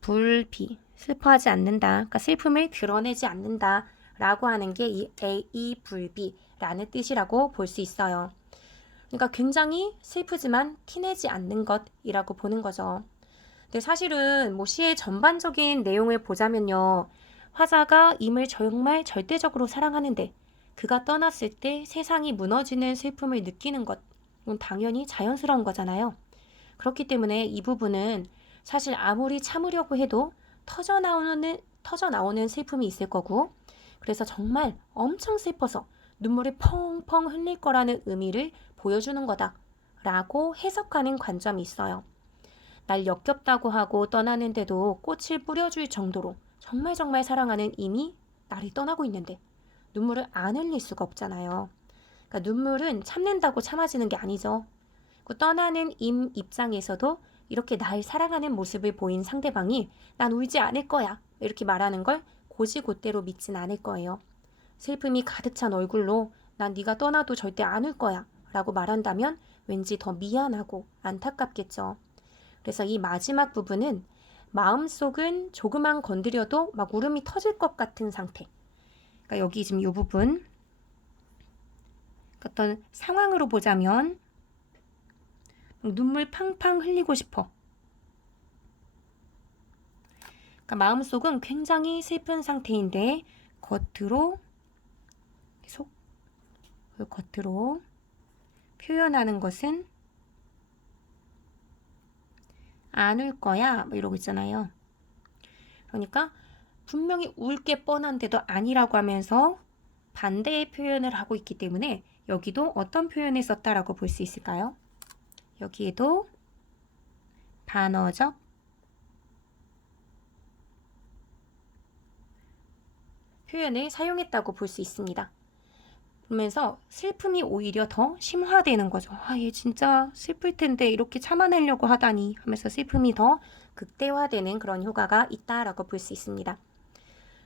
불비, 슬퍼하지 않는다. 그러니까 슬픔을 드러내지 않는다 라고 하는 게 이 애이불비라는 뜻이라고 볼 수 있어요. 그러니까 굉장히 슬프지만 티내지 않는 것이라고 보는 거죠. 근데 사실은 뭐 시의 전반적인 내용을 보자면요. 화자가 임을 정말 절대적으로 사랑하는데 그가 떠났을 때 세상이 무너지는 슬픔을 느끼는 것, 이건 당연히 자연스러운 거잖아요. 그렇기 때문에 이 부분은 사실 아무리 참으려고 해도 터져 나오는 슬픔이 있을 거고, 그래서 정말 엄청 슬퍼서 눈물을 펑펑 흘릴 거라는 의미를 보여주는 거다라고 해석하는 관점이 있어요. 날 역겹다고 하고 떠나는데도 꽃을 뿌려줄 정도로 정말 정말 사랑하는 임이 나를 떠나고 있는데 눈물을 안 흘릴 수가 없잖아요. 그러니까 눈물은 참는다고 참아지는 게 아니죠. 그 떠나는 임 입장에서도 이렇게 날 사랑하는 모습을 보인 상대방이 난 울지 않을 거야 이렇게 말하는 걸 곧이곧대로 믿진 않을 거예요. 슬픔이 가득 찬 얼굴로 난 네가 떠나도 절대 안 울 거야 라고 말한다면 왠지 더 미안하고 안타깝겠죠. 그래서 이 마지막 부분은 마음속은 조금만 건드려도 막 울음이 터질 것 같은 상태. 그러니까 여기 지금 이 부분 어떤 상황으로 보자면 눈물 팡팡 흘리고 싶어. 그러니까 마음속은 굉장히 슬픈 상태인데 겉으로 계속 겉으로 표현하는 것은 안 울 거야 뭐 이러고 있잖아요. 그러니까 분명히 울 게 뻔한데도 아니라고 하면서 반대의 표현을 하고 있기 때문에 여기도 어떤 표현을 썼다라고 볼 수 있을까요? 여기에도 반어적 표현을 사용했다고 볼 수 있습니다. 그러면서 슬픔이 오히려 더 심화되는 거죠. 아, 얘 진짜 슬플 텐데 이렇게 참아내려고 하다니 하면서 슬픔이 더 극대화되는 그런 효과가 있다라고 볼 수 있습니다.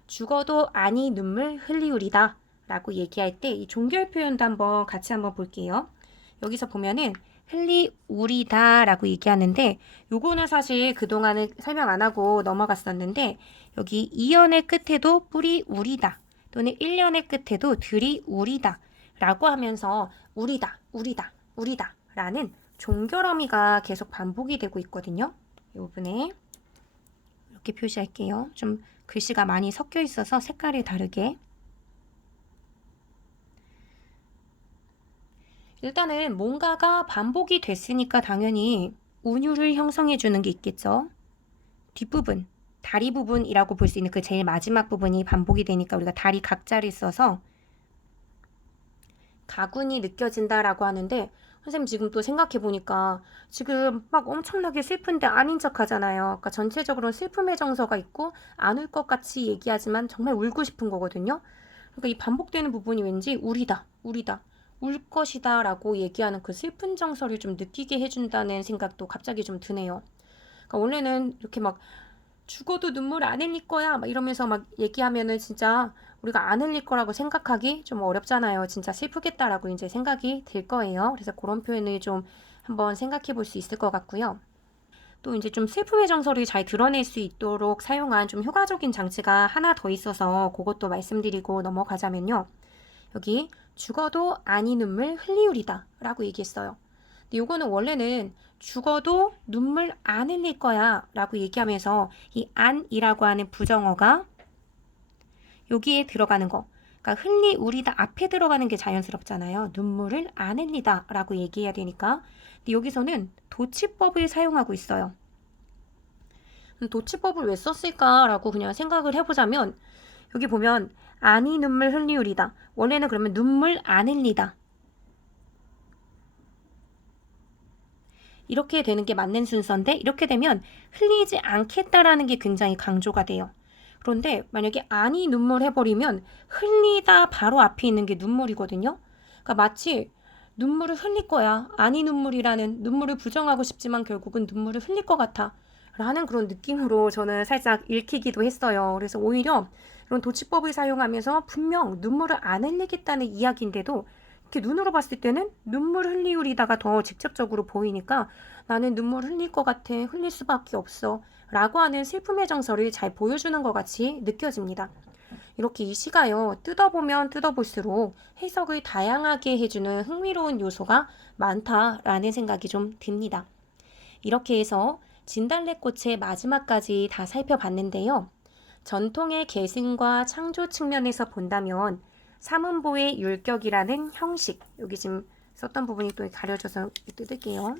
죽어도 아니 눈물 흘리우리다 라고 얘기할 때 이 종결 표현도 같이 한번 볼게요. 여기서 보면은 흘리우리다 라고 얘기하는데 요거는 사실 그동안은 설명 안 하고 넘어갔었는데 여기 이연의 끝에도 뿌리 우리다 또는 1년의 끝에도 들이 우리다 라고 하면서 우리다 우리다 우리다 라는 종결어미가 계속 반복이 되고 있거든요. 이 부분에 이렇게 표시할게요. 좀 글씨가 많이 섞여 있어서 색깔이 다르게. 일단은 뭔가가 반복이 됐으니까 당연히 운율을 형성해 주는 게 있겠죠. 뒷부분, 다리 부분이라고 볼 수 있는 그 제일 마지막 부분이 반복이 되니까 우리가 다리 각자를 써서 가군이 느껴진다라고 하는데 선생님 지금 또 생각해 보니까 지금 막 엄청나게 슬픈데 아닌 척 하잖아요. 그러니까 전체적으로 슬픔의 정서가 있고 안 울 것 같이 얘기하지만 정말 울고 싶은 거거든요. 그러니까 이 반복되는 부분이 왠지 울이다, 울이다, 울 것이다 라고 얘기하는 그 슬픈 정서를 좀 느끼게 해준다는 생각도 갑자기 좀 드네요. 그러니까 원래는 이렇게 막 죽어도 눈물 안 흘릴 거야 막 이러면서 막 얘기하면은 진짜 우리가 안 흘릴 거라고 생각하기 좀 어렵잖아요. 진짜 슬프겠다라고 이제 생각이 들 거예요. 그래서 그런 표현을 좀 한번 생각해 볼 수 있을 것 같고요. 또 이제 좀 슬픔의 정서를 잘 드러낼 수 있도록 사용한 좀 효과적인 장치가 하나 더 있어서 그것도 말씀드리고 넘어가자면요. 여기 죽어도 아니 눈물 흘리우리다 라고 얘기했어요. 근데 요거는 원래는 죽어도 눈물 안 흘릴 거야 라고 얘기하면서 이 안이라고 하는 부정어가 여기에 들어가는 거. 그러니까 흘리우리다 앞에 들어가는 게 자연스럽잖아요. 눈물을 안 흘리다 라고 얘기해야 되니까. 근데 여기서는 도치법을 사용하고 있어요. 도치법을 왜 썼을까라고 그냥 생각을 해보자면 여기 보면 아니 눈물 흘리우리다. 원래는 그러면 눈물 안 흘리다. 이렇게 되는 게 맞는 순서인데 이렇게 되면 흘리지 않겠다라는 게 굉장히 강조가 돼요. 그런데 만약에 아니 눈물 해버리면 흘리다 바로 앞에 있는 게 눈물이거든요. 그러니까 마치 눈물을 흘릴 거야. 아니 눈물이라는 눈물을 부정하고 싶지만 결국은 눈물을 흘릴 것 같아. 라는 그런 느낌으로 저는 살짝 읽히기도 했어요. 그래서 오히려 이런 도치법을 사용하면서 분명 눈물을 안 흘리겠다는 이야기인데도 이렇게 눈으로 봤을 때는 눈물 흘리우리다가 더 직접적으로 보이니까 나는 눈물 흘릴 것 같아. 흘릴 수밖에 없어. 라고 하는 슬픔의 정서를 잘 보여주는 것 같이 느껴집니다. 이렇게 이 시가요. 뜯어보면 뜯어볼수록 해석을 다양하게 해주는 흥미로운 요소가 많다라는 생각이 좀 듭니다. 이렇게 해서 진달래꽃의 마지막까지 다 살펴봤는데요. 전통의 계승과 창조 측면에서 본다면 삼음보의 율격이라는 형식, 여기 지금 썼던 부분이 또 가려져서 뜯을게요.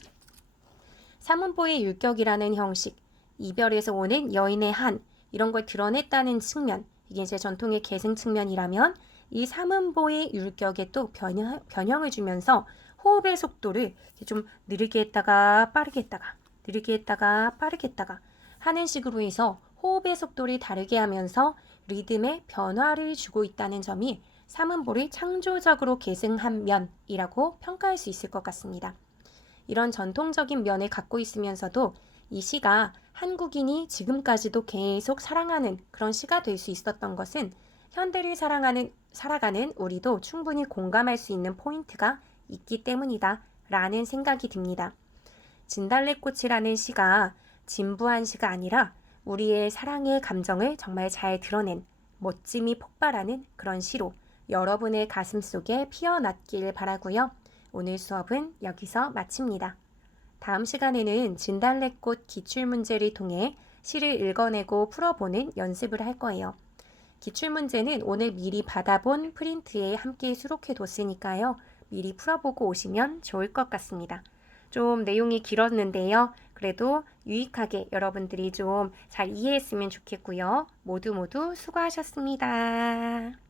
삼음보의 율격이라는 형식, 이별에서 오는 여인의 한, 이런 걸 드러냈다는 측면, 이게 이제 전통의 계승 측면이라면 이 삼음보의 율격에 또 변형을 주면서 호흡의 속도를 좀 느리게 했다가 빠르게 했다가 느리게 했다가 빠르게 했다가 하는 식으로 해서 호흡의 속도를 다르게 하면서 리듬에 변화를 주고 있다는 점이 삼음보를 창조적으로 계승한 면이라고 평가할 수 있을 것 같습니다. 이런 전통적인 면을 갖고 있으면서도 이 시가 한국인이 지금까지도 계속 사랑하는 그런 시가 될 수 있었던 것은 현대를 살아가는 우리도 충분히 공감할 수 있는 포인트가 있기 때문이다 라는 생각이 듭니다. 진달래꽃이라는 시가 진부한 시가 아니라 우리의 사랑의 감정을 정말 잘 드러낸 멋짐이 폭발하는 그런 시로 여러분의 가슴 속에 피어났길 바라고요. 오늘 수업은 여기서 마칩니다. 다음 시간에는 진달래꽃 기출문제를 통해 시를 읽어내고 풀어보는 연습을 할 거예요. 기출문제는 오늘 미리 받아본 프린트에 함께 수록해 뒀으니까요. 미리 풀어보고 오시면 좋을 것 같습니다. 좀 내용이 길었는데요. 그래도 유익하게 여러분들이 좀 잘 이해했으면 좋겠고요. 모두 수고하셨습니다.